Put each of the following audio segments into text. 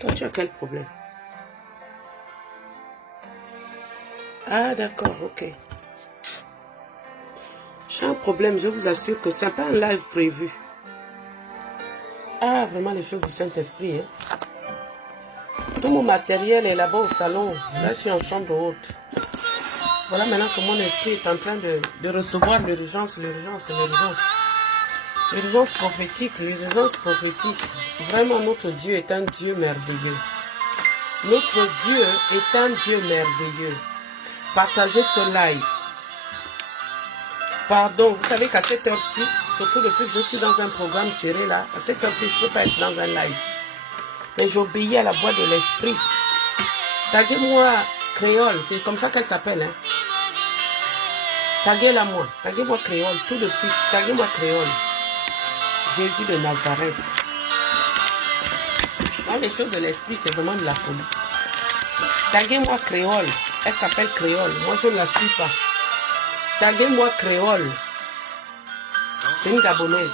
Toi, tu as quel problème? Ah, d'accord, ok. J'ai un problème, je vous assure que c'est pas un live prévu. Ah, vraiment les choses du Saint-Esprit. Hein? Tout mon matériel est là-bas au salon. Là, je suis en chambre haute. Voilà maintenant que mon esprit est en train de recevoir l'urgence, l'urgence, l'urgence. L'urgence prophétique, l'urgence prophétique. Vraiment, notre Dieu est un Dieu merveilleux. Notre Dieu est un Dieu merveilleux. Partagez ce live. Pardon, vous savez qu'à cette heure-ci, surtout depuis que je suis dans un programme serré là, à cette heure-ci, je ne peux pas être dans un live. Mais j'obéis à la voix de l'esprit. Taguez-moi créole, c'est comme ça qu'elle s'appelle. Hein. Taguez-la moi, taguez-moi créole, tout de suite, taguez-moi créole. Jésus de Nazareth. Dans les choses de l'esprit, c'est vraiment de la folie. Taguez-moi créole, elle s'appelle créole, moi je ne la suis pas. Taguez-moi créole. C'est une gabonaise.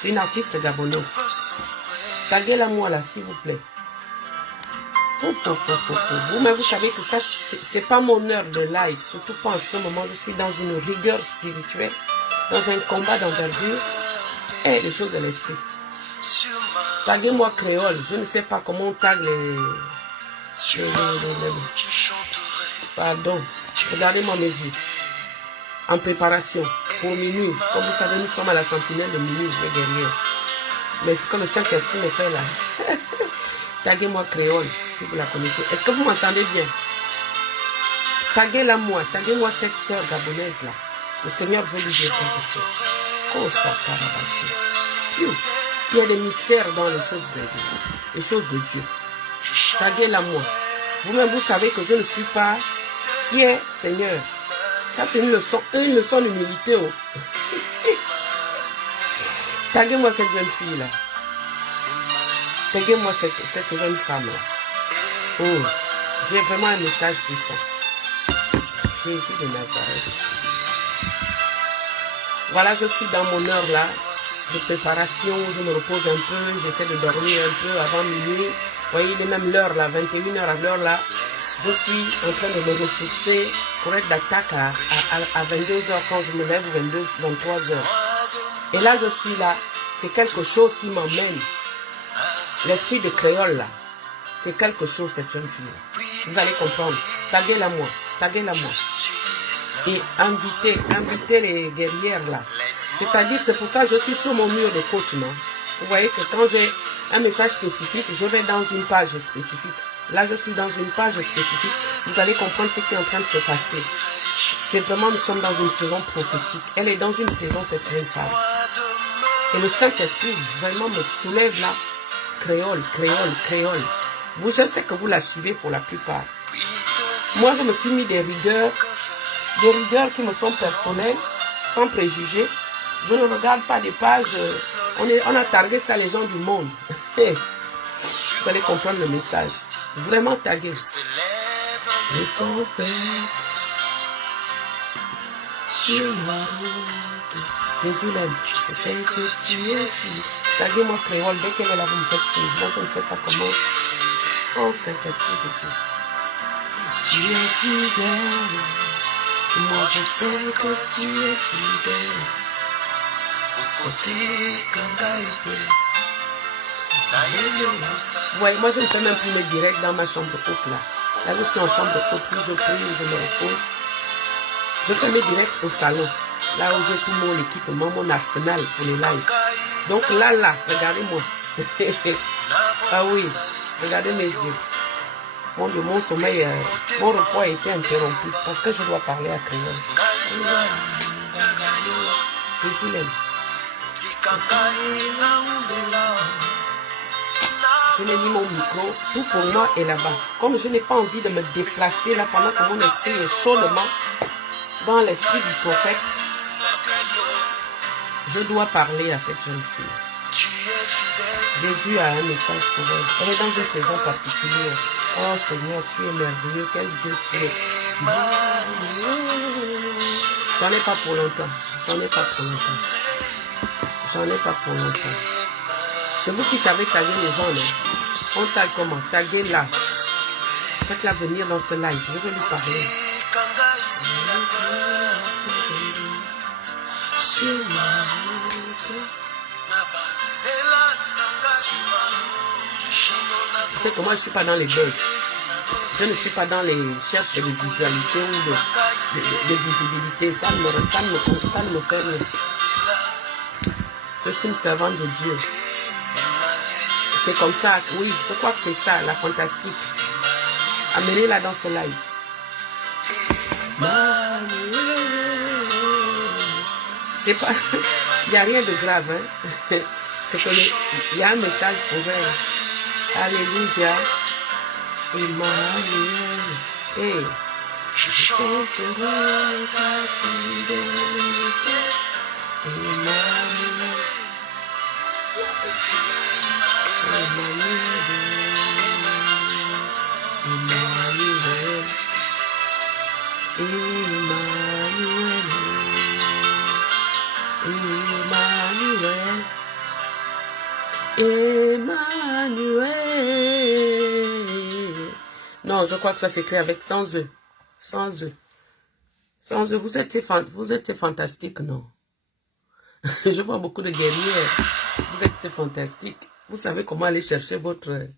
C'est une artiste gabonaise. Taguez-la moi là, s'il vous plaît. Vous, mais vous savez que ça, c'est pas mon heure de live. Surtout pas en ce moment. Je suis dans une rigueur spirituelle. Dans un combat d'envergure. Et les choses de l'esprit. Taguez-moi créole. Je ne sais pas comment on tague les... Pardon. Regardez-moi mes yeux. En préparation. Pour minuit. Comme vous savez, nous sommes à la sentinelle de minuit, les guerriers. Mais ce que le Saint-Esprit me fait là. Taguez-moi créole, si vous la connaissez. Est-ce que vous m'entendez bien? Taguez-la moi. Taguez-moi cette sœur gabonaise là. Le Seigneur veut lui dire quelque chose. Oh, ça carabache. Il y a des mystères dans les choses de Dieu. Les choses de Dieu. Taguez-la moi. Vous-même, vous savez que je ne suis pas qui est Seigneur. Ça, c'est une leçon d'humilité. Oh. Taguez-moi cette jeune fille là. Taguez-moi cette jeune femme là. Oh. J'ai vraiment un message puissant. Jésus de Nazareth. Voilà, je suis dans mon heure là de préparation. Je me repose un peu. J'essaie de dormir un peu avant minuit. Vous voyez, il est même l'heure là, 21h à l'heure là. Je suis en train de me ressourcer pour être d'attaque à 22h quand je me lève, 23h. Et là, je suis là. C'est quelque chose qui m'emmène. L'esprit de créole, là. C'est quelque chose, cette jeune fille. Vous allez comprendre. Taguez-la moi. Taguez-la moi. Et invitez les guerrières, là. C'est-à-dire, c'est pour ça que je suis sur mon mur de coach, non? Vous voyez que quand j'ai un message spécifique, je vais dans une page spécifique. Là, je suis dans une page spécifique. Vous allez comprendre ce qui est en train de se passer. C'est vraiment, nous sommes dans une saison prophétique. Elle est dans une saison, cette jeune femme. Et le Saint-Esprit vraiment me soulève là. Créole, créole, créole. Vous, je sais que vous la suivez pour la plupart. Moi, je me suis mis des rigueurs qui me sont personnelles, sans préjugés. Je ne regarde pas des pages. On a targué ça les gens du monde. Vous allez comprendre le message. Vraiment tagué. Les tempêtes sur ma route. Jésus l'aime. Je sais que tu es fille. Taguez-moi créole. Dès qu'elle est là, vous me faites signe. Moi, je ne sais pas comment. Oh, Saint-Esprit de Dieu. Tu es fidèle. Moi, je sais que tu es fidèle. Au côté Kangaïté. Ouais, moi je ne fais même plus le direct dans ma chambre haute là. Là je suis en chambre haute, puis je prie, je me repose. Je fais mes directs au salon. Là où j'ai tout mon équipement, mon arsenal pour le live. Donc là, regardez-moi. Ah oui, regardez mes yeux. Mon Dieu, mon sommeil, mon repos a été interrompu parce que je dois parler à créole. Jésus l'aime. Je n'ai mis mon micro, tout pour moi est là-bas. Comme je n'ai pas envie de me déplacer là pendant que mon esprit est chaudement dans l'esprit du prophète, je dois parler à cette jeune fille. Jésus a un message pour elle. Elle est dans une saison particulière. Oh Seigneur, tu es merveilleux. Quel Dieu tu es. J'en ai pas pour longtemps. J'en ai pas pour longtemps. J'en ai pas pour longtemps. C'est vous qui savez taguer les gens, non? On tag comment? Taguez-la. Faites-la venir dans ce live. Je veux lui parler. Tu sais que moi, je ne suis pas dans les buzz. Je ne suis pas dans les recherches de visualité ou de visibilité. Ça ne me fait rien. Je suis une servante de Dieu. C'est comme ça. Oui, je crois que c'est ça, la fantastique. Amenez-la dans ce live. C'est pas... Il n'y a rien de grave. Hein? C'est que il y a un message pour elle. Alléluia. Emmanuel. Hey. Je chanterai ta fidélité. Emmanuel. Emmanuel. Emmanuel. Emmanuel. Non, je crois que ça s'écrit avec sans eux. Sans eux. Sans eux. Vous êtes fantastique, non? Je vois beaucoup de guerrières. Vous êtes fantastique. Vous savez comment aller chercher votre...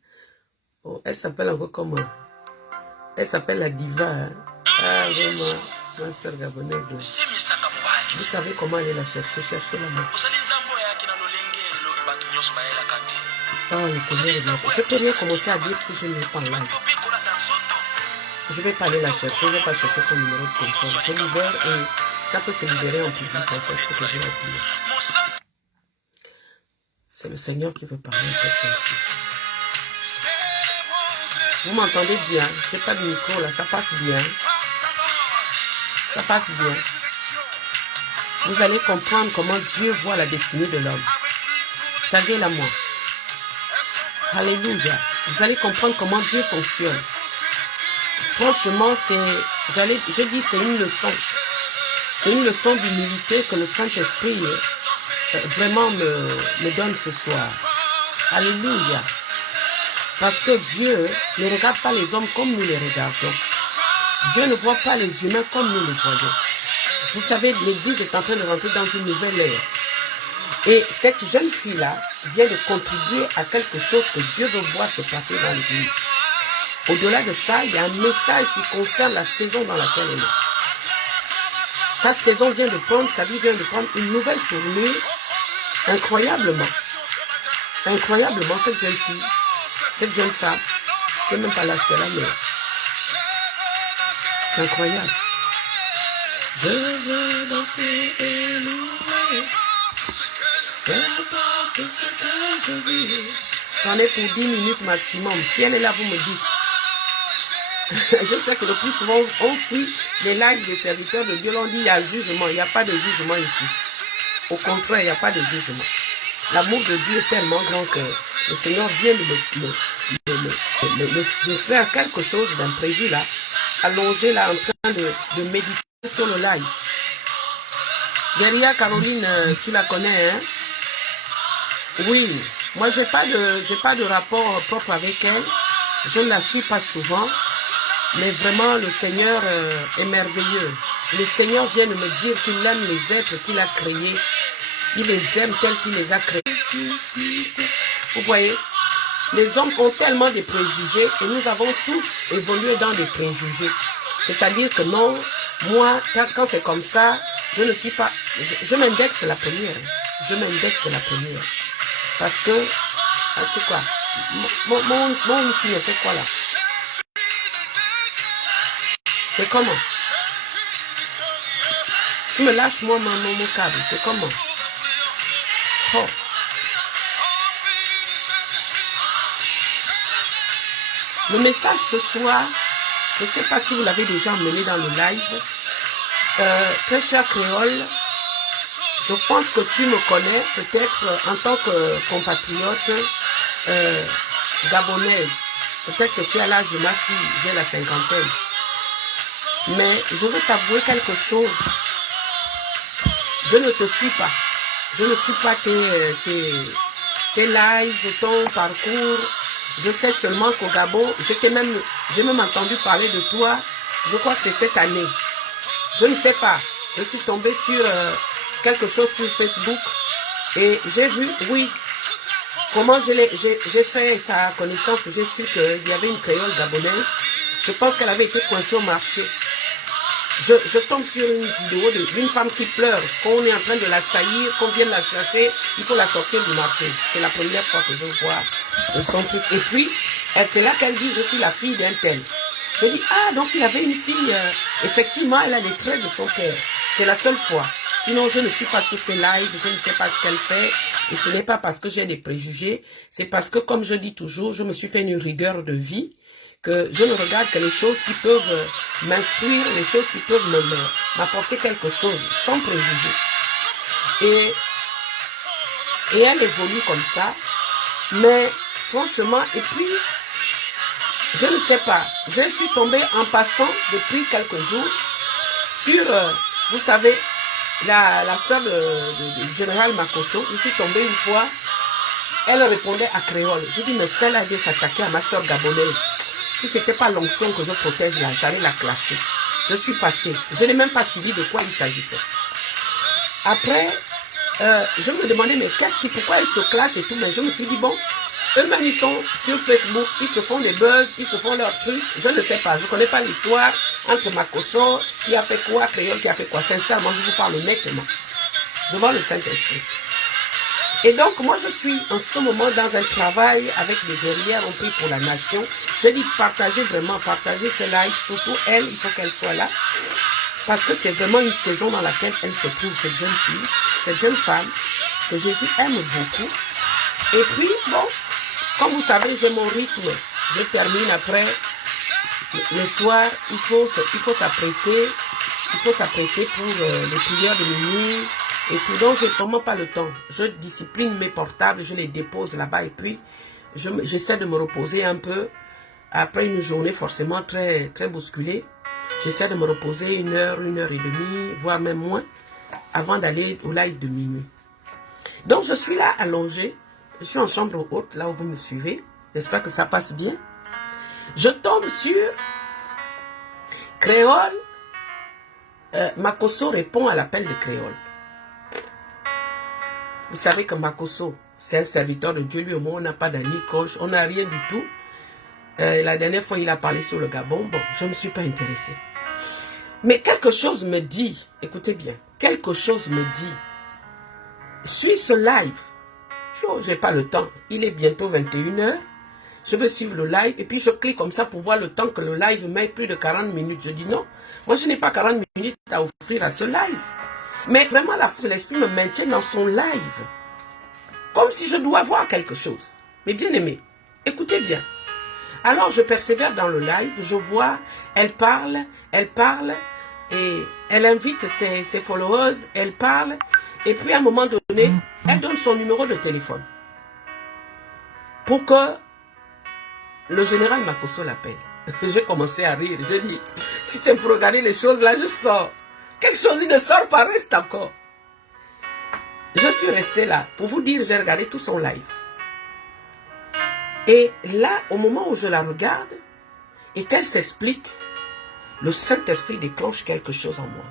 Oh, elle s'appelle encore comment? Elle s'appelle la diva. Hein? Ah, vraiment. Ma soeur gabonaise. Là. Vous savez comment aller la chercher. Cherchez-la. Oh, le Seigneur est là. Je peux rien commencer à dire si je n'ai pas en live. Je ne vais pas aller la chercher. Je ne vais pas chercher son numéro de téléphone. Je libère et ça peut se libérer en public, en fait, ce que je vais dire. C'est le Seigneur qui veut parler à cette fille. Vous m'entendez bien? Je n'ai pas de micro là, ça passe bien. Ça passe bien. Vous allez comprendre comment Dieu voit la destinée de l'homme. Taguez-la moi. Alléluia. Vous allez comprendre comment Dieu fonctionne. Franchement, je dis c'est une leçon. C'est une leçon d'humilité que le Saint-Esprit vraiment me donne ce soir. Alléluia. Parce que Dieu ne regarde pas les hommes comme nous les regardons. Dieu ne voit pas les humains comme nous les voyons. Vous savez, l'Église est en train de rentrer dans une nouvelle ère. Et cette jeune fille-là vient de contribuer à quelque chose que Dieu veut voir se passer dans l'Église. Au-delà de ça, il y a un message qui concerne la saison dans laquelle elle est. Sa saison vient de prendre, sa vie vient de prendre une nouvelle tournure, incroyablement. Incroyablement, cette jeune fille, cette jeune femme, je ne sais même pas l'âge qu'elle a, mais c'est incroyable. Je veux danser et louer, peu importe ce que je vis. J'en ai pour 10 minutes maximum. Si elle est là, vous me dites. Je sais que le plus souvent, on fuit les lives des serviteurs de Dieu. On dit il y a jugement. Il n'y a pas de jugement ici. Au contraire, il n'y a pas de jugement. L'amour de Dieu est tellement grand que le Seigneur vient de faire quelque chose d'imprévu là. Allongé là en train de méditer sur le live. Derrière Caroline, tu la connais, hein? Oui. Moi, j'ai pas de rapport propre avec elle. Je ne la suis pas souvent. Mais vraiment, le Seigneur est merveilleux. Le Seigneur vient de me dire qu'il aime les êtres qu'il a créés. Il les aime tels qu'il les a créés. Vous voyez, les hommes ont tellement de préjugés et nous avons tous évolué dans des préjugés. C'est-à-dire que non, moi, quand c'est comme ça, je ne suis pas... Je m'indexe la première. Je m'indexe la première. Parce que, en tout cas, mon fille fait quoi là? C'est comment? Tu me lâches moi mon câble, c'est comment? Oh. Le message ce soir, je ne sais pas si vous l'avez déjà emmené dans le live. Très cher Créole, je pense que tu me connais peut-être en tant que compatriote gabonaise. Peut-être que tu as l'âge de ma fille, j'ai la cinquantaine. Mais je veux t'avouer quelque chose. Je ne te suis pas. Je ne suis pas tes lives, ton parcours. Je sais seulement qu'au Gabon, j'ai même entendu parler de toi, je crois que c'est cette année. Je ne sais pas. Je suis tombée sur quelque chose sur Facebook et j'ai vu, oui, comment j'ai fait sa connaissance, que j'ai su qu'il y avait une créole gabonaise. Je pense qu'elle avait été coincée au marché. Je tombe sur une vidéo d'une femme qui pleure, qu'on est en train de la saillir, qu'on vient la chercher, il faut la sortir du marché. C'est la première fois que je vois son truc. Et puis, c'est là qu'elle dit, je suis la fille d'un tel. Je dis, ah, donc il avait une fille, effectivement, elle a les traits de son père. C'est la seule fois. Sinon, je ne suis pas sur ses lives, je ne sais pas ce qu'elle fait. Et ce n'est pas parce que j'ai des préjugés, c'est parce que, comme je dis toujours, je me suis fait une rigueur de vie, que je ne regarde que les choses qui peuvent m'instruire, les choses qui peuvent m'apporter quelque chose, sans préjugés. Et elle évolue comme ça, mais franchement, et puis, je ne sais pas, je suis tombée en passant depuis quelques jours sur, vous savez, la soeur du général Makosso. Je suis tombée une fois, elle répondait à créole. Je dis, mais celle-là vient s'attaquer à ma soeur gabonaise. Si ce n'était pas l'onction que je protège là, j'allais la clasher. Je suis passée. Je n'ai même pas suivi de quoi il s'agissait. Après, je me demandais, mais pourquoi ils se clashent et tout. Mais je me suis dit, bon, eux-mêmes, ils sont sur Facebook, ils se font des buzz, ils se font leurs trucs. Je ne sais pas, je ne connais pas l'histoire entre Makosso, qui a fait quoi, Créole, qui a fait quoi. Sincèrement, je vous parle honnêtement, devant le Saint-Esprit. Et donc, moi, je suis en ce moment dans un travail avec des guerrières, on prie pour la nation. Je dis partager ce live, surtout elle, il faut qu'elle soit là. Parce que c'est vraiment une saison dans laquelle elle se trouve, cette jeune fille, cette jeune femme, que Jésus aime beaucoup. Et puis, bon, comme vous savez, j'ai mon rythme. Je termine après, le soir, il faut s'apprêter. Il faut s'apprêter pour les prières de minuit. Et tout, donc je ne prends pas le temps. Je discipline mes portables, je les dépose là-bas et puis j'essaie de me reposer un peu. Après une journée forcément très, très bousculée, j'essaie de me reposer 1 heure, 1 heure et demie, voire même moins, avant d'aller au live de minuit. Donc je suis là allongée, je suis en chambre haute, là où vous me suivez. J'espère que ça passe bien. Je tombe sur Créole. Makosso répond à l'appel de Créole. Vous savez que Makosso, c'est un serviteur de Dieu. Lui, au moins, on n'a pas d'amis coach, on n'a rien du tout. La dernière fois, il a parlé sur le Gabon. Bon, je ne me suis pas intéressée. Mais quelque chose me dit, écoutez bien, quelque chose me dit, suis ce live. Je n'ai pas le temps. Il est bientôt 21 h. Je veux suivre le live et puis je clique comme ça pour voir le temps que le live met, plus de 40 minutes. Je dis non, moi je n'ai pas 40 minutes à offrir à ce live. Mais vraiment, la force de l'esprit me maintient dans son live. Comme si je dois voir quelque chose. Mais bien aimé, écoutez bien. Alors, je persévère dans le live. Je vois, elle parle. Et elle invite ses followers. Elle parle. Et puis, à un moment donné, elle donne son numéro de téléphone. Pour que le général Makosso l'appelle. J'ai commencé à rire. Je dis, si c'est pour regarder les choses là, je sors. Quelque chose qui ne sort pas, reste encore. Je suis restée là. Pour vous dire, j'ai regardé tout son live. Et là, au moment où je la regarde, et qu'elle s'explique, le Saint-Esprit déclenche quelque chose en moi.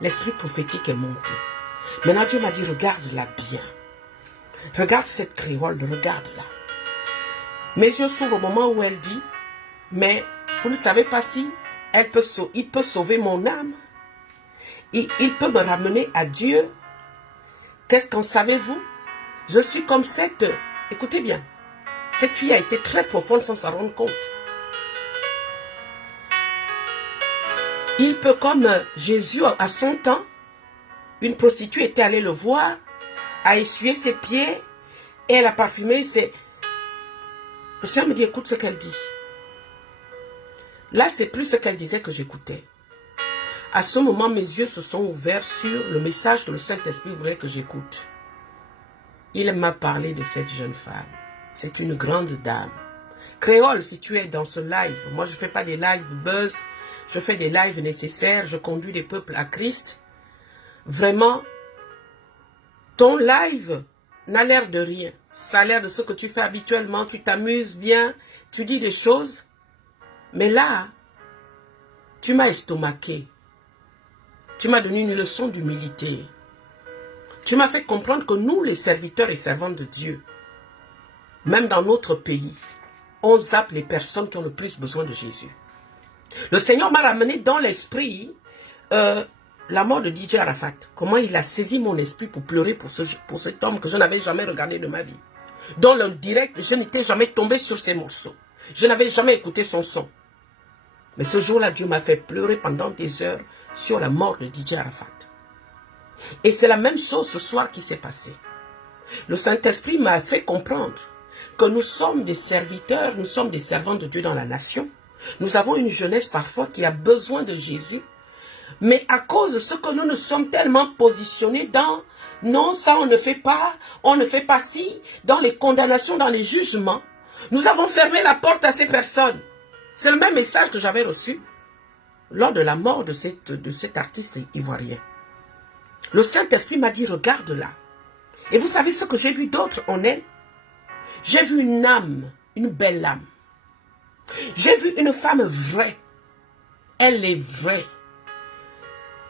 L'esprit prophétique est monté. Maintenant, Dieu m'a dit, regarde-la bien. Regarde cette créole, regarde-la. Mes yeux s'ouvrent au moment où elle dit, mais vous ne savez pas si il peut sauver mon âme. Il peut me ramener à Dieu. Qu'est-ce qu'en savez-vous? Je suis comme cette... Écoutez bien. Cette fille a été très profonde sans s'en rendre compte. Il peut, comme Jésus à son temps, une prostituée était allée le voir, a essuyé ses pieds et elle a parfumé ses... Le Seigneur me dit, écoute ce qu'elle dit. Là, c'est plus ce qu'elle disait que j'écoutais. À ce moment, mes yeux se sont ouverts sur le message que le Saint-Esprit voulait que j'écoute. Il m'a parlé de cette jeune femme. C'est une grande dame. Créole, si tu es dans ce live, moi je ne fais pas des lives buzz, je fais des lives nécessaires, je conduis des peuples à Christ. Vraiment, ton live n'a l'air de rien. Ça a l'air de ce que tu fais habituellement. Tu t'amuses bien, tu dis des choses. Mais là, tu m'as estomaqué. Tu m'as donné une leçon d'humilité. Tu m'as fait comprendre que nous, les serviteurs et servantes de Dieu, même dans notre pays, on zappe les personnes qui ont le plus besoin de Jésus. Le Seigneur m'a ramené dans l'esprit la mort de DJ Arafat. Comment il a saisi mon esprit pour pleurer pour cet homme que je n'avais jamais regardé de ma vie. Dans le direct, je n'étais jamais tombé sur ses morceaux. Je n'avais jamais écouté son son. Mais ce jour-là, Dieu m'a fait pleurer pendant des heures sur la mort de DJ Arafat. Et c'est la même chose ce soir qui s'est passé. Le Saint-Esprit m'a fait comprendre que nous sommes des serviteurs, nous sommes des servants de Dieu dans la nation. Nous avons une jeunesse parfois qui a besoin de Jésus. Mais à cause de ce que nous nous sommes tellement positionnés dans « non, ça on ne fait pas ci », dans les condamnations, dans les jugements, nous avons fermé la porte à ces personnes. C'est le même message que j'avais reçu lors de la mort de cet artiste ivoirien. Le Saint-Esprit m'a dit, regarde là. Et vous savez ce que j'ai vu d'autre en elle? J'ai vu une âme, une belle âme. J'ai vu une femme vraie. Elle est vraie.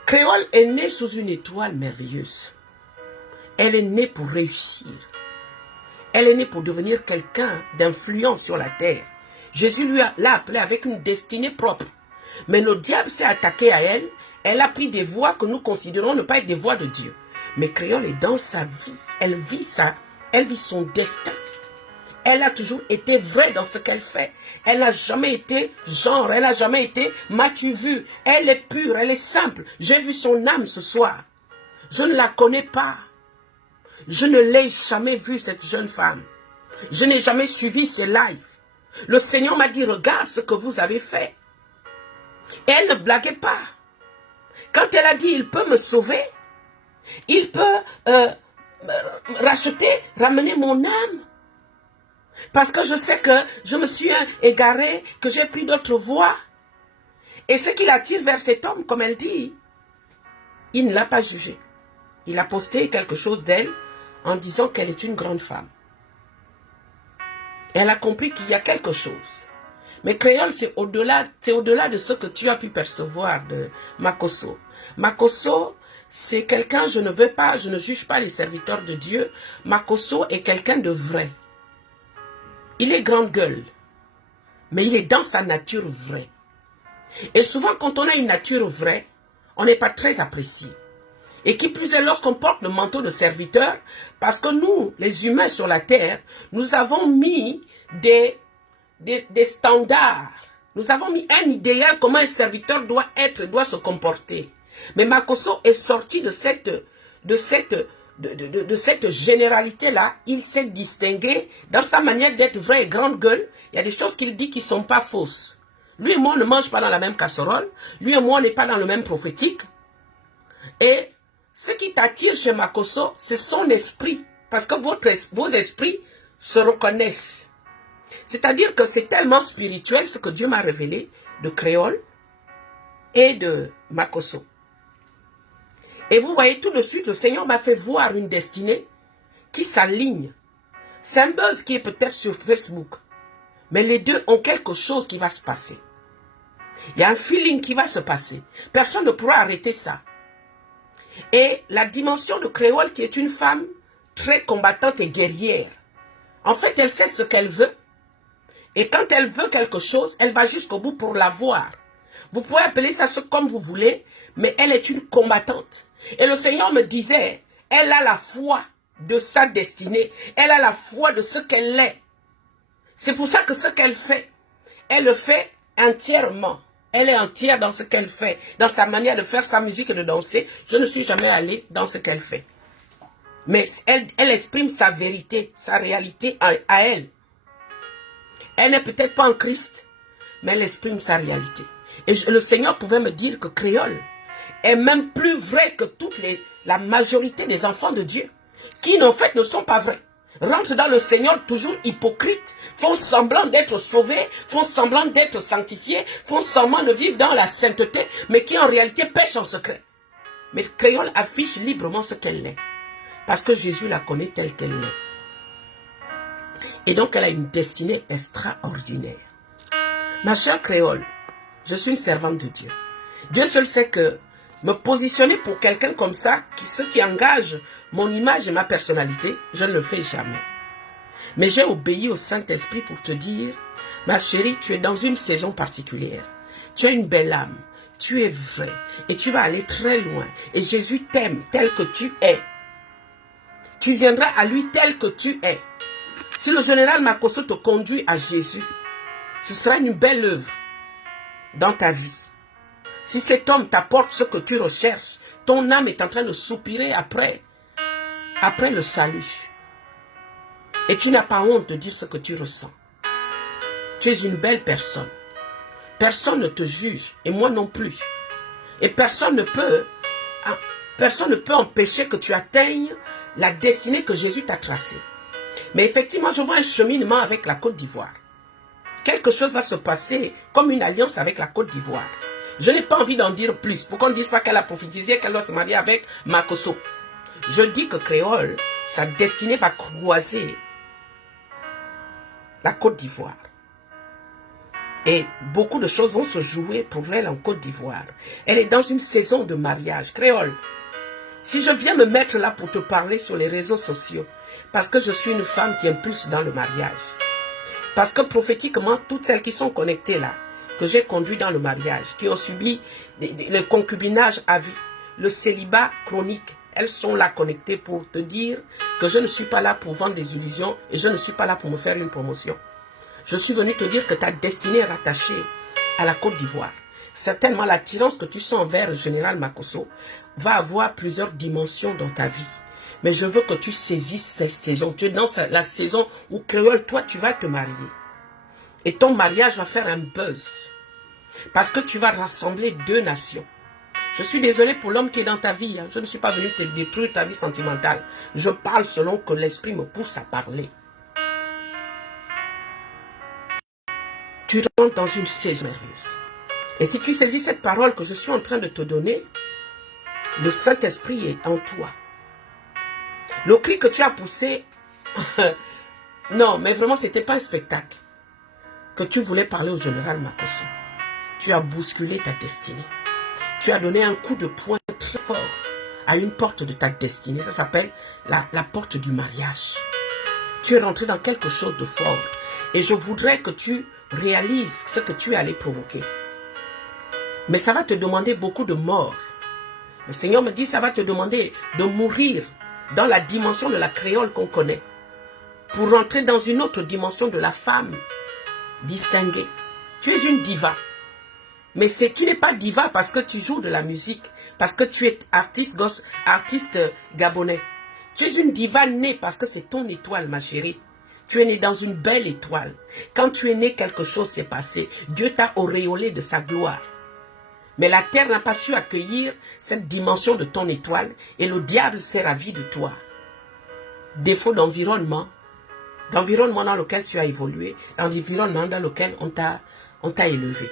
Créole est née sous une étoile merveilleuse. Elle est née pour réussir. Elle est née pour devenir quelqu'un d'influence sur la terre. Jésus l'a appelée avec une destinée propre. Mais le diable s'est attaqué à elle. Elle a pris des voies que nous considérons ne pas être des voies de Dieu. Mais Créole est dans sa vie. Elle vit son destin. Elle a toujours été vraie dans ce qu'elle fait. Elle n'a jamais été genre, elle n'a jamais été m'as-tu vu. Elle est pure, elle est simple. J'ai vu son âme ce soir. Je ne la connais pas. Je ne l'ai jamais vue, cette jeune femme. Je n'ai jamais suivi ses lives. Le Seigneur m'a dit, regarde ce que vous avez fait. Et elle ne blaguait pas. Quand elle a dit, il peut me sauver, il peut ramener mon âme. Parce que je sais que je me suis égarée, que j'ai pris d'autres voies. Et ce qui l'attire vers cet homme, comme elle dit, il ne l'a pas jugé. Il a posté quelque chose d'elle en disant qu'elle est une grande femme. Elle a compris qu'il y a quelque chose. Mais Créole, c'est au-delà de ce que tu as pu percevoir de Makosso. Makosso, c'est quelqu'un, je ne juge pas les serviteurs de Dieu. Makosso est quelqu'un de vrai. Il est grande gueule, mais il est dans sa nature vraie. Et souvent, quand on a une nature vraie, on n'est pas très apprécié. Et qui plus est lorsqu'on porte le manteau de serviteur, parce que nous, les humains sur la terre, nous avons mis des standards. Nous avons mis un idéal, comment un serviteur doit être, doit se comporter. Mais Makosso est sorti de cette généralité-là. Il s'est distingué dans sa manière d'être vrai et grande gueule. Il y a des choses qu'il dit qui ne sont pas fausses. Lui et moi, on ne mange pas dans la même casserole. Lui et moi, on n'est pas dans le même prophétique. Et ce qui t'attire chez Makosso, c'est son esprit. Parce que vos esprits se reconnaissent. C'est-à-dire que c'est tellement spirituel ce que Dieu m'a révélé de Créole et de Makosso. Et vous voyez tout de suite, le Seigneur m'a fait voir une destinée qui s'aligne. C'est un buzz qui est peut-être sur Facebook. Mais les deux ont quelque chose qui va se passer. Il y a un feeling qui va se passer. Personne ne pourra arrêter ça. Et la dimension de Créole qui est une femme très combattante et guerrière. En fait, elle sait ce qu'elle veut. Et quand elle veut quelque chose, elle va jusqu'au bout pour l'avoir. Vous pouvez appeler ça comme vous voulez, mais elle est une combattante. Et le Seigneur me disait, elle a la foi de sa destinée. Elle a la foi de ce qu'elle est. C'est pour ça que ce qu'elle fait, elle le fait entièrement. Elle est entière dans ce qu'elle fait, dans sa manière de faire sa musique et de danser. Je ne suis jamais allée dans ce qu'elle fait. Mais elle exprime sa vérité, sa réalité à elle. Elle n'est peut-être pas en Christ, mais elle exprime sa réalité. Et le Seigneur pouvait me dire que Créole est même plus vrai que la majorité des enfants de Dieu, qui en fait ne sont pas vrais. Rentrent dans le Seigneur toujours hypocrites, font semblant d'être sauvés, font semblant d'être sanctifiés, font semblant de vivre dans la sainteté, mais qui en réalité pêchent en secret. Mais Créole affiche librement ce qu'elle est. Parce que Jésus la connaît telle qu'elle est. Et donc, elle a une destinée extraordinaire. Ma chère créole, je suis une servante de Dieu. Dieu seul sait que me positionner pour quelqu'un comme ça, ce qui engage mon image et ma personnalité, je ne le fais jamais. Mais j'ai obéi au Saint-Esprit pour te dire, ma chérie, tu es dans une saison particulière. Tu as une belle âme, tu es vrai et tu vas aller très loin. Et Jésus t'aime tel que tu es. Tu viendras à lui tel que tu es. Si le général Makosso te conduit à Jésus, ce sera une belle œuvre dans ta vie. Si cet homme t'apporte ce que tu recherches, ton âme est en train de soupirer après le salut. Et tu n'as pas honte de dire ce que tu ressens. Tu es une belle personne. Personne ne te juge, et moi non plus. Et personne ne peut empêcher que tu atteignes la destinée que Jésus t'a tracée. Mais effectivement, je vois un cheminement avec la Côte d'Ivoire. Quelque chose va se passer comme une alliance avec la Côte d'Ivoire. Je n'ai pas envie d'en dire plus pour qu'on ne dise pas qu'elle a prophétisé qu'elle doit se marier avec Makosso. Je dis que Créole, sa destinée va croiser la Côte d'Ivoire. Et beaucoup de choses vont se jouer pour elle en Côte d'Ivoire. Elle est dans une saison de mariage. Créole, si je viens me mettre là pour te parler sur les réseaux sociaux, parce que je suis une femme qui impulse dans le mariage, parce que prophétiquement, toutes celles qui sont connectées là, que j'ai conduit dans le mariage, qui ont subi le concubinage à vie, le célibat chronique, elles sont là connectées pour te dire que je ne suis pas là pour vendre des illusions et je ne suis pas là pour me faire une promotion. Je suis venu te dire que ta destinée est rattachée à la Côte d'Ivoire. Certainement, l'attirance que tu sens vers le général Makosso va avoir plusieurs dimensions dans ta vie. Mais je veux que tu saisisses cette saison. Tu es dans la saison où, Créole, toi, tu vas te marier. Et ton mariage va faire un buzz. Parce que tu vas rassembler deux nations. Je suis désolé pour l'homme qui est dans ta vie. Je ne suis pas venu te détruire ta vie sentimentale. Je parle selon que l'esprit me pousse à parler. Tu rentres dans une saison merveilleuse. Et si tu saisis cette parole que je suis en train de te donner, le Saint-Esprit est en toi. Le cri que tu as poussé, non, mais vraiment, ce n'était pas un spectacle. Que tu voulais parler au général Makosso. Tu as bousculé ta destinée. Tu as donné un coup de poing très fort à une porte de ta destinée. Ça s'appelle la porte du mariage. Tu es rentré dans quelque chose de fort. Et je voudrais que tu réalises ce que tu es allé provoquer. Mais ça va te demander beaucoup de mort. Le Seigneur me dit, ça va te demander de mourir dans la dimension de la créole qu'on connaît. Pour rentrer dans une autre dimension de la femme distinguée. Tu es une diva. Mais tu n'es pas diva parce que tu joues de la musique. Parce que tu es artiste gabonais. Tu es une diva née parce que c'est ton étoile, ma chérie. Tu es née dans une belle étoile. Quand tu es née, quelque chose s'est passé. Dieu t'a auréolé de sa gloire. Mais la terre n'a pas su accueillir cette dimension de ton étoile et le diable s'est ravi de toi. Défaut d'environnement dans lequel tu as évolué, l'environnement dans lequel on t'a élevé.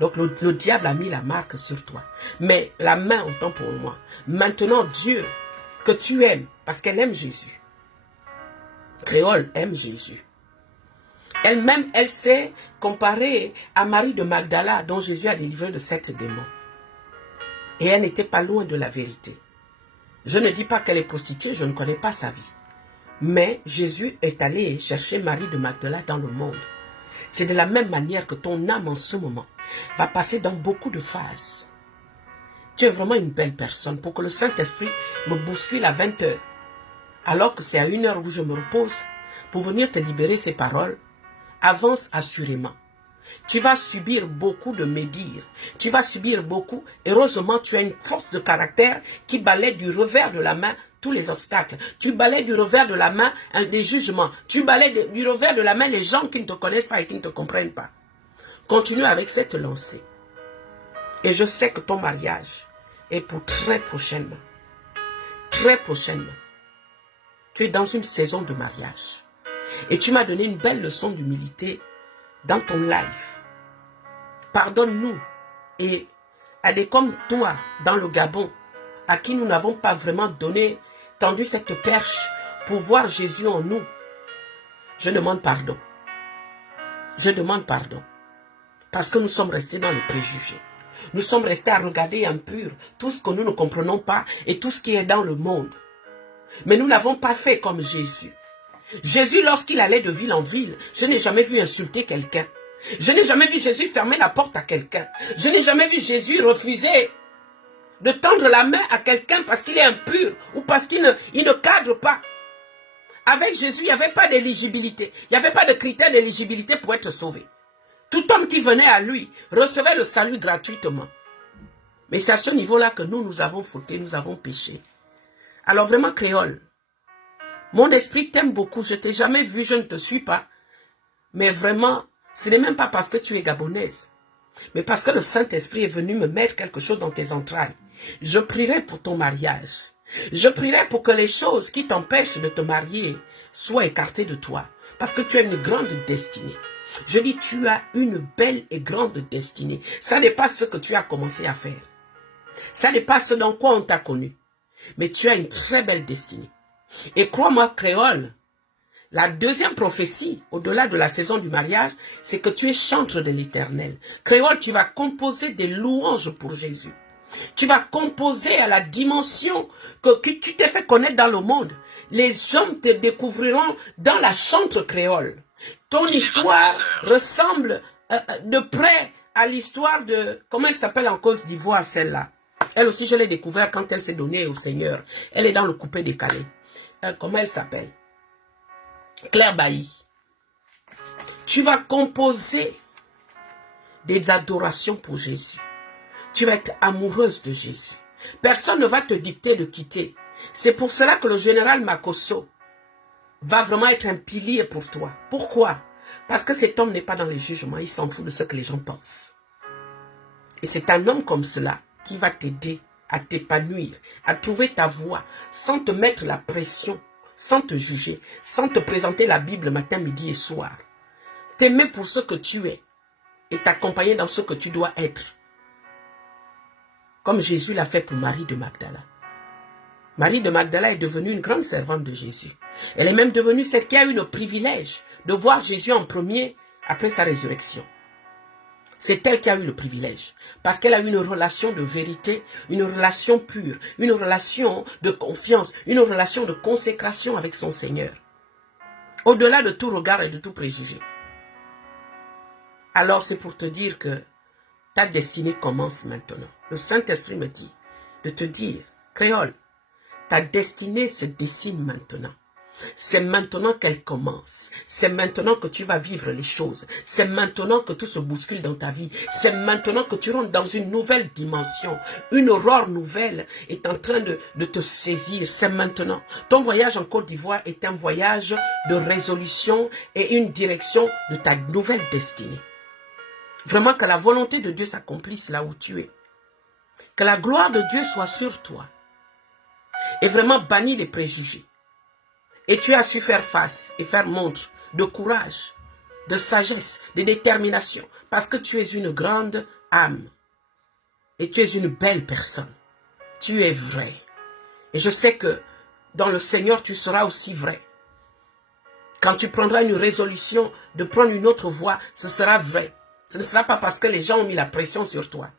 Donc le diable a mis la marque sur toi. Mais la main entend pour moi. Maintenant, Dieu, que tu aimes, parce qu'elle aime Jésus. Créole aime Jésus. Elle-même, elle s'est comparée à Marie de Magdala, dont Jésus a délivré de 7 démons. Et elle n'était pas loin de la vérité. Je ne dis pas qu'elle est prostituée, je ne connais pas sa vie. Mais Jésus est allé chercher Marie de Magdala dans le monde. C'est de la même manière que ton âme en ce moment va passer dans beaucoup de phases. Tu es vraiment une belle personne pour que le Saint-Esprit me bouscule à 20 h. Alors que c'est à 1 h où je me repose pour venir te libérer ces paroles. Avance assurément. Tu vas subir beaucoup de médire. Tu vas subir beaucoup. Heureusement, tu as une force de caractère qui balaie du revers de la main tous les obstacles. Tu balaies du revers de la main les jugements. Tu balaies du revers de la main les gens qui ne te connaissent pas et qui ne te comprennent pas. Continue avec cette lancée. Et je sais que ton mariage est pour très prochainement. Très prochainement. Tu es dans une saison de mariage. Et tu m'as donné une belle leçon d'humilité dans ton live. Pardonne-nous et à des comme toi dans le Gabon, à qui nous n'avons pas vraiment donné tendu cette perche pour voir Jésus en nous, je demande pardon. Je demande pardon. Parce que nous sommes restés dans les préjugés. Nous sommes restés à regarder impur tout ce que nous ne comprenons pas et tout ce qui est dans le monde. Mais nous n'avons pas fait comme Jésus. Jésus, lorsqu'il allait de ville en ville, je n'ai jamais vu insulter quelqu'un. Je n'ai jamais vu Jésus fermer la porte à quelqu'un. Je n'ai jamais vu Jésus refuser de tendre la main à quelqu'un parce qu'il est impur ou parce qu'il ne cadre pas. Avec Jésus, il n'y avait pas d'éligibilité. Il n'y avait pas de critère d'éligibilité pour être sauvé. Tout homme qui venait à lui recevait le salut gratuitement. Mais c'est à ce niveau-là que nous avons fauté, nous avons péché. Alors vraiment, créole, mon esprit t'aime beaucoup. Je ne t'ai jamais vu, je ne te suis pas. Mais vraiment, ce n'est même pas parce que tu es gabonaise. Mais parce que le Saint-Esprit est venu me mettre quelque chose dans tes entrailles. Je prierai pour ton mariage. Je prierai pour que les choses qui t'empêchent de te marier soient écartées de toi. Parce que tu as une grande destinée. Je dis, tu as une belle et grande destinée. Ça n'est pas ce que tu as commencé à faire. Ça n'est pas ce dans quoi on t'a connu. Mais tu as une très belle destinée. Et crois-moi, créole, la deuxième prophétie, au-delà de la saison du mariage, c'est que tu es chantre de l'Éternel. Créole, tu vas composer des louanges pour Jésus. Tu vas composer à la dimension que tu t'es fait connaître dans le monde. Les hommes te découvriront dans la chantre créole. Ton histoire ressemble de près à l'histoire de... Comment elle s'appelle en Côte d'Ivoire, celle-là? Elle aussi, je l'ai découvert quand elle s'est donnée au Seigneur. Elle est dans le coupé décalé. Comment elle s'appelle? Claire Bailly. Tu vas composer des adorations pour Jésus. Tu vas être amoureuse de Jésus. Personne ne va te dicter de quitter. C'est pour cela que le général Makosso va vraiment être un pilier pour toi. Pourquoi? Parce que cet homme n'est pas dans les jugements. Il s'en fout de ce que les gens pensent. Et c'est un homme comme cela qui va t'aider à t'épanouir, à trouver ta voie, sans te mettre la pression, sans te juger, sans te présenter la Bible matin, midi et soir. T'aimer pour ce que tu es et t'accompagner dans ce que tu dois être. Comme Jésus l'a fait pour Marie de Magdala. Marie de Magdala est devenue une grande servante de Jésus. Elle est même devenue celle qui a eu le privilège de voir Jésus en premier après sa résurrection. C'est elle qui a eu le privilège. Parce qu'elle a eu une relation de vérité, une relation pure, une relation de confiance, une relation de consécration avec son Seigneur. Au-delà de tout regard et de tout préjugé. Alors c'est pour te dire que ta destinée commence maintenant. Le Saint-Esprit me dit de te dire, créole, ta destinée se dessine maintenant. C'est maintenant qu'elle commence. C'est maintenant que tu vas vivre les choses. C'est maintenant que tout se bouscule dans ta vie. C'est maintenant que tu rentres dans une nouvelle dimension. Une aurore nouvelle est en train de te saisir. C'est maintenant. Ton voyage en Côte d'Ivoire est un voyage de résolution et une direction de ta nouvelle destinée. Vraiment que la volonté de Dieu s'accomplisse là où tu es. Que la gloire de Dieu soit sur toi. Et vraiment bannis les préjugés. Et tu as su faire face et faire montre de courage, de sagesse, de détermination. Parce que tu es une grande âme. Et tu es une belle personne. Tu es vrai. Et je sais que dans le Seigneur, tu seras aussi vrai. Quand tu prendras une résolution de prendre une autre voie, ce sera vrai. Ce ne sera pas parce que les gens ont mis la pression sur toi.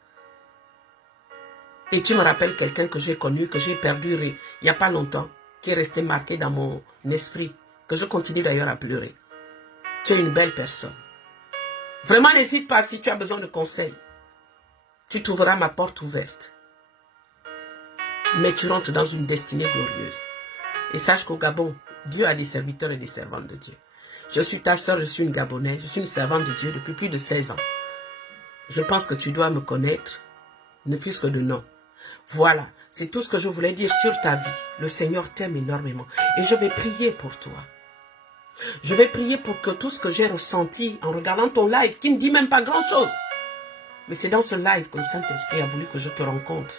Et tu me rappelles quelqu'un que j'ai connu, que j'ai perdu il n'y a pas longtemps, qui est resté marqué dans mon esprit, que je continue d'ailleurs à pleurer. Tu es une belle personne. Vraiment, n'hésite pas si tu as besoin de conseils. Tu trouveras ma porte ouverte. Mais tu rentres dans une destinée glorieuse. Et sache qu'au Gabon, Dieu a des serviteurs et des servantes de Dieu. Je suis ta soeur, je suis une Gabonaise, je suis une servante de Dieu depuis plus de 16 ans. Je pense que tu dois me connaître, ne fût-ce que de nom. Voilà, c'est tout ce que je voulais dire sur ta vie. Le Seigneur t'aime énormément. Et je vais prier pour toi. Je vais prier pour que tout ce que j'ai ressenti en regardant ton live, qui ne dit même pas grand-chose, mais c'est dans ce live que le Saint-Esprit a voulu que je te rencontre,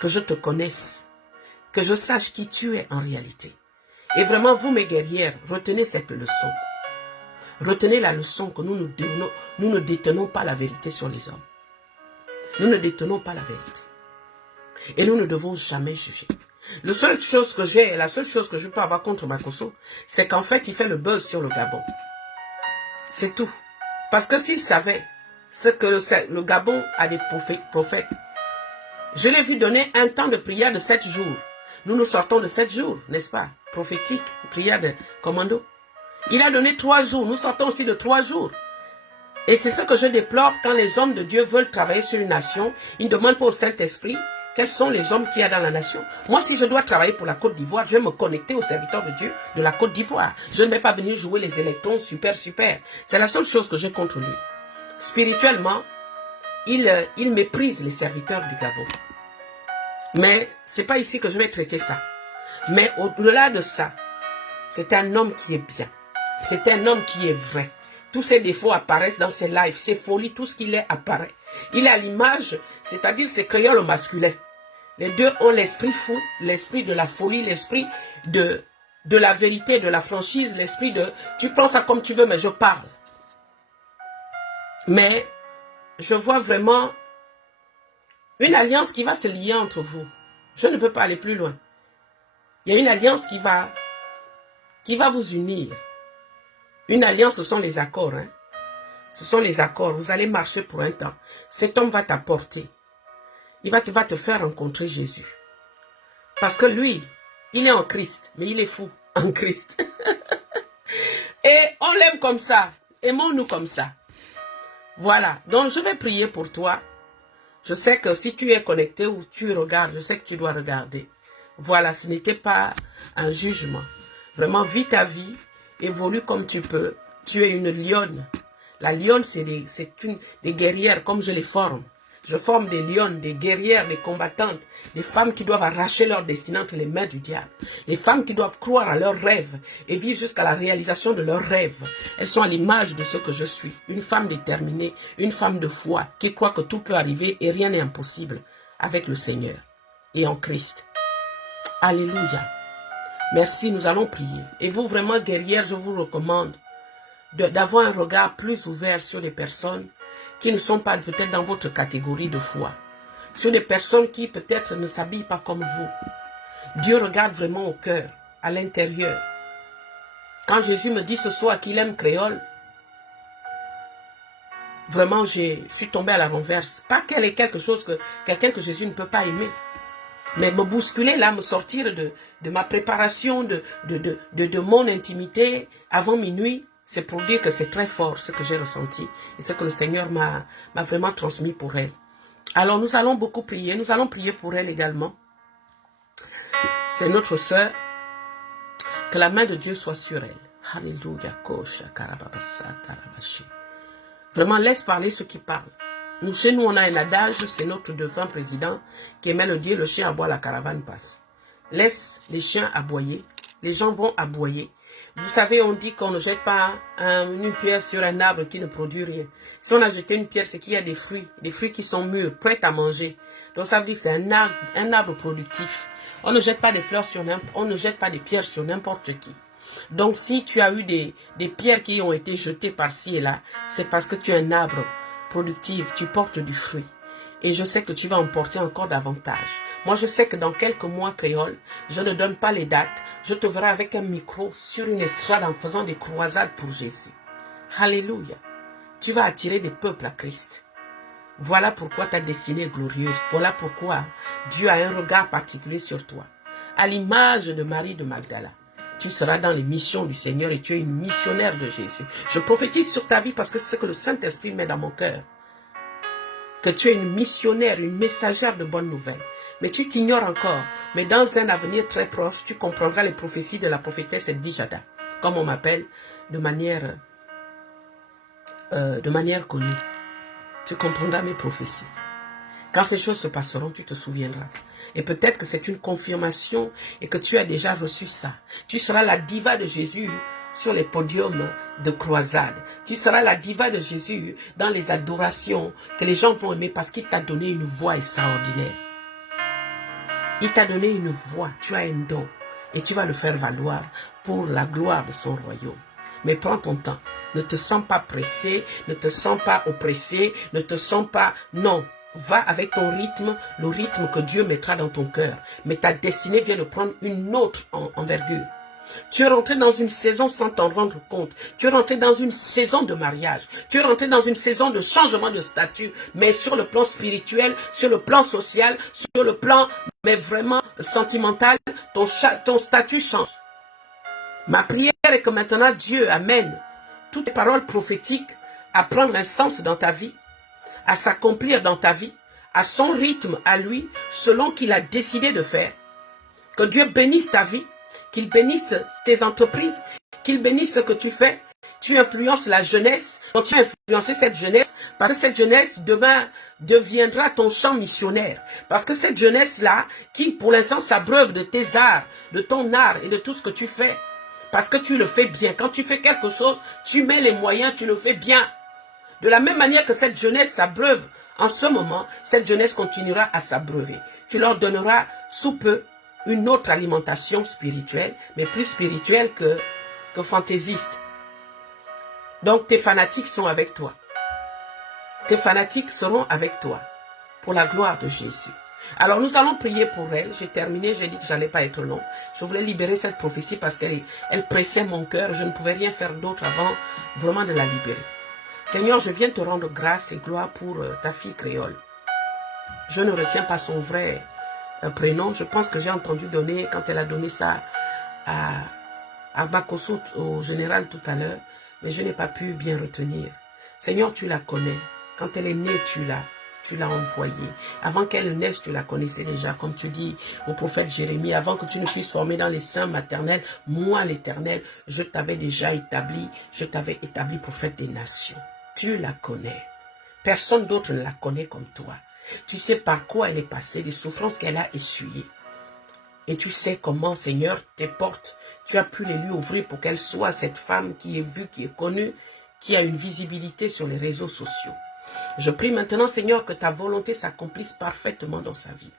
que je te connaisse, que je sache qui tu es en réalité. Et vraiment, vous mes guerrières, retenez cette leçon. Retenez la leçon que nous ne détenons pas la vérité sur les hommes. Nous ne détenons pas la vérité. Et nous ne devons jamais juger. La seule chose que je peux avoir contre Makosso, c'est qu'en fait, il fait le buzz sur le Gabon. C'est tout. Parce que s'il savait ce que le Gabon a des prophètes, je l'ai vu donner un temps de prière de 7 jours. Nous sortons de 7 jours, n'est-ce pas? Prophétique, prière de commando. Il a donné 3 jours, nous sortons aussi de 3 jours. Et c'est ce que je déplore quand les hommes de Dieu veulent travailler sur une nation. Ils ne demandent pas au Saint-Esprit quels sont les hommes qu'il y a dans la nation. Moi, si je dois travailler pour la Côte d'Ivoire, je vais me connecter aux serviteurs de Dieu de la Côte d'Ivoire. Je ne vais pas venir jouer les électrons super. C'est la seule chose que j'ai contre lui. Spirituellement, il méprise les serviteurs du Gabon. Mais c'est pas ici que je vais traiter ça. Mais au-delà de ça, c'est un homme qui est bien. C'est un homme qui est vrai. Tous ses défauts apparaissent dans ses lives, ses folies, tout ce qu'il est apparaît. Il a l'image, c'est-à-dire c'est créole au masculin. Les deux ont l'esprit fou, l'esprit de la folie, l'esprit de la vérité, de la franchise, l'esprit de tu prends ça comme tu veux, mais je parle. Mais je vois vraiment une alliance qui va se lier entre vous. Je ne peux pas aller plus loin. Il y a une alliance qui va vous unir. Une alliance, ce sont les accords. Hein? Ce sont les accords. Vous allez marcher pour un temps. Cet homme va t'apporter. Il va te faire rencontrer Jésus. Parce que lui, il est en Christ. Mais il est fou en Christ. Et on l'aime comme ça. Aimons-nous comme ça. Voilà. Donc, je vais prier pour toi. Je sais que si tu es connecté ou tu regardes, je sais que tu dois regarder. Voilà, ce n'était pas un jugement. Vraiment, vis ta vie. Évolue comme tu peux. Tu es une lionne. La lionne, c'est des guerrières comme je les forme. Je forme des lionnes, des guerrières, des combattantes, des femmes qui doivent arracher leur destinée entre les mains du diable. Les femmes qui doivent croire à leurs rêves et vivre jusqu'à la réalisation de leurs rêves. Elles sont à l'image de ce que je suis. Une femme déterminée, une femme de foi qui croit que tout peut arriver et rien n'est impossible avec le Seigneur et en Christ. Alléluia. Merci, nous allons prier. Et vous, vraiment, guerrières, je vous recommande d'avoir un regard plus ouvert sur les personnes qui ne sont pas peut-être dans votre catégorie de foi. Sur des personnes qui peut-être ne s'habillent pas comme vous. Dieu regarde vraiment au cœur, à l'intérieur. Quand Jésus me dit ce soir qu'il aime créole, vraiment, je suis tombée à la renverse. Pas qu'elle est quelqu'un que Jésus ne peut pas aimer. Mais me bousculer là, me sortir de ma préparation, de mon intimité avant minuit, c'est pour dire que c'est très fort ce que j'ai ressenti et ce que le Seigneur m'a vraiment transmis pour elle. Alors nous allons beaucoup prier, nous allons prier pour elle également. C'est notre sœur, que la main de Dieu soit sur elle. Alléluia. Vraiment, laisse parler ceux qui parlent. Nous, chez nous, on a un adage, c'est notre défunt président qui aimait le dire, le chien aboie, la caravane passe. Laisse les chiens aboyer, les gens vont aboyer. Vous savez, on dit qu'on ne jette pas une pierre sur un arbre qui ne produit rien. Si on a jeté une pierre, c'est qu'il y a des fruits qui sont mûrs, prêts à manger. Donc ça veut dire que c'est un arbre productif. On ne jette pas des fleurs on ne jette pas des pierres sur n'importe qui. Donc si tu as eu des pierres qui ont été jetées par-ci et là, c'est parce que tu es un arbre productif, tu portes du fruit. Et je sais que tu vas en porter encore davantage. Moi, je sais que dans quelques mois, créole, je ne donne pas les dates. Je te verrai avec un micro sur une estrade en faisant des croisades pour Jésus. Alléluia. Tu vas attirer des peuples à Christ. Voilà pourquoi ta destinée est glorieuse. Voilà pourquoi Dieu a un regard particulier sur toi. À l'image de Marie de Magdala. Tu seras dans les missions du Seigneur et tu es une missionnaire de Jésus. Je prophétise sur ta vie parce que c'est ce que le Saint-Esprit met dans mon cœur. Que tu es une missionnaire, une messagère de bonnes nouvelles. Mais tu t'ignores encore. Mais dans un avenir très proche, tu comprendras les prophéties de la prophétesse Edwige Jada, comme on m'appelle de manière connue. Tu comprendras mes prophéties. Quand ces choses se passeront, tu te souviendras. Et peut-être que c'est une confirmation et que tu as déjà reçu ça. Tu seras la diva de Jésus sur les podiums de croisade. Tu seras la diva de Jésus dans les adorations que les gens vont aimer parce qu'il t'a donné une voix extraordinaire. Il t'a donné une voix, tu as un don et tu vas le faire valoir pour la gloire de son royaume. Mais prends ton temps. Ne te sens pas pressé, ne te sens pas oppressé, ne te sens pas... Non. Va avec ton rythme, le rythme que Dieu mettra dans ton cœur. Mais ta destinée vient de prendre une autre envergure. Tu es rentré dans une saison sans t'en rendre compte. Tu es rentré dans une saison de mariage. Tu es rentré dans une saison de changement de statut. Mais sur le plan spirituel, sur le plan social, sur le plan, mais vraiment sentimental, ton statut change. Ma prière est que maintenant Dieu amène toutes les paroles prophétiques à prendre un sens dans ta vie, à s'accomplir dans ta vie, à son rythme, à lui, selon qu'il a décidé de faire. Que Dieu bénisse ta vie, qu'il bénisse tes entreprises, qu'il bénisse ce que tu fais. Tu influences la jeunesse, donc tu as influencé cette jeunesse, parce que cette jeunesse demain deviendra ton champ missionnaire. Parce que cette jeunesse-là, qui pour l'instant s'abreuve de tes arts, de ton art et de tout ce que tu fais, parce que tu le fais bien. Quand tu fais quelque chose, tu mets les moyens, tu le fais bien. De la même manière que cette jeunesse s'abreuve en ce moment, cette jeunesse continuera à s'abreuver. Tu leur donneras sous peu une autre alimentation spirituelle, mais plus spirituelle que fantaisiste. Donc tes fanatiques sont avec toi. Tes fanatiques seront avec toi pour la gloire de Jésus. Alors nous allons prier pour elle. J'ai terminé, j'ai dit que j'allais pas être long. Je voulais libérer cette prophétie parce qu'elle pressait mon cœur. Je ne pouvais rien faire d'autre avant vraiment de la libérer. Seigneur, je viens te rendre grâce et gloire pour ta fille créole. Je ne retiens pas son vrai prénom. Je pense que j'ai entendu donner, quand elle a donné ça à Bakosso, au général tout à l'heure, mais je n'ai pas pu bien retenir. Seigneur, tu la connais. Quand elle est née, tu l'as envoyée. Avant qu'elle naisse, tu la connaissais déjà. Comme tu dis au prophète Jérémie, avant que tu ne puisses former dans les seins maternels, moi l'Éternel, je t'avais déjà établi, je t'avais établi prophète des nations. Tu la connais. Personne d'autre ne la connaît comme toi. Tu sais par quoi elle est passée, les souffrances qu'elle a essuyées. Et tu sais comment, Seigneur, tes portes, tu as pu les lui ouvrir pour qu'elle soit cette femme qui est vue, qui est connue, qui a une visibilité sur les réseaux sociaux. Je prie maintenant, Seigneur, que ta volonté s'accomplisse parfaitement dans sa vie.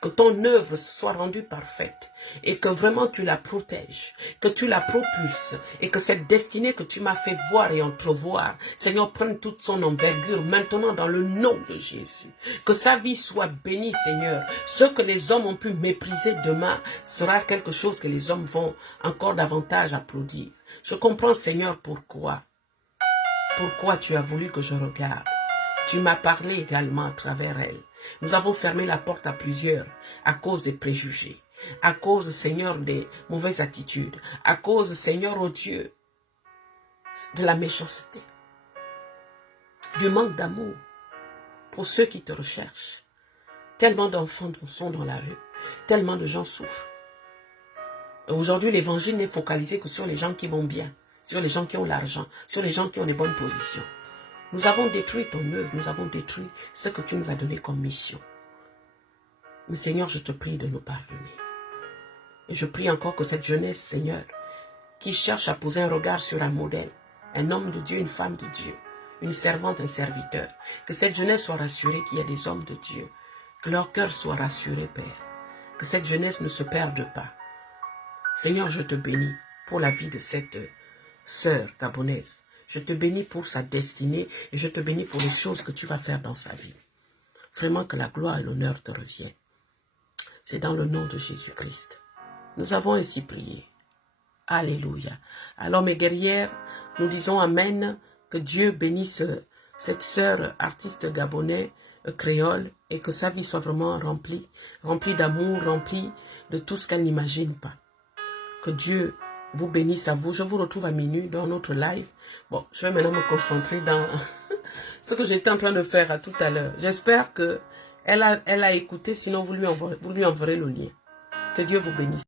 Que ton œuvre soit rendue parfaite et que vraiment tu la protèges, que tu la propulses et que cette destinée que tu m'as fait voir et entrevoir, Seigneur, prenne toute son envergure maintenant dans le nom de Jésus. Que sa vie soit bénie, Seigneur. Ce que les hommes ont pu mépriser demain sera quelque chose que les hommes vont encore davantage applaudir. Je comprends, Seigneur, pourquoi tu as voulu que je regarde. Tu m'as parlé également à travers elle. Nous avons fermé la porte à plusieurs à cause des préjugés, à cause, Seigneur, des mauvaises attitudes, à cause, Seigneur, oh Dieu, de la méchanceté, du manque d'amour pour ceux qui te recherchent. Tellement d'enfants sont dans la rue, tellement de gens souffrent. Aujourd'hui, l'évangile n'est focalisé que sur les gens qui vont bien, sur les gens qui ont l'argent, sur les gens qui ont les bonnes positions. Nous avons détruit ton œuvre, nous avons détruit ce que tu nous as donné comme mission. Mais Seigneur, je te prie de nous pardonner. Et je prie encore que cette jeunesse, Seigneur, qui cherche à poser un regard sur un modèle, un homme de Dieu, une femme de Dieu, une servante, un serviteur, que cette jeunesse soit rassurée qu'il y a des hommes de Dieu, que leur cœur soit rassuré, Père, que cette jeunesse ne se perde pas. Seigneur, je te bénis pour la vie de cette sœur gabonaise. Je te bénis pour sa destinée et je te bénis pour les choses que tu vas faire dans sa vie. Vraiment que la gloire et l'honneur te reviennent. C'est dans le nom de Jésus-Christ. Nous avons ainsi prié. Alléluia. Alors mes guerrières, nous disons Amen, que Dieu bénisse cette sœur artiste gabonais, créole, et que sa vie soit vraiment remplie d'amour, remplie de tout ce qu'elle n'imagine pas. Que Dieu vous bénisse à vous. Je vous retrouve à minuit dans notre live. Bon, je vais maintenant me concentrer dans ce que j'étais en train de faire à tout à l'heure. J'espère qu'elle a écouté, sinon vous lui enverrez le lien. Que Dieu vous bénisse.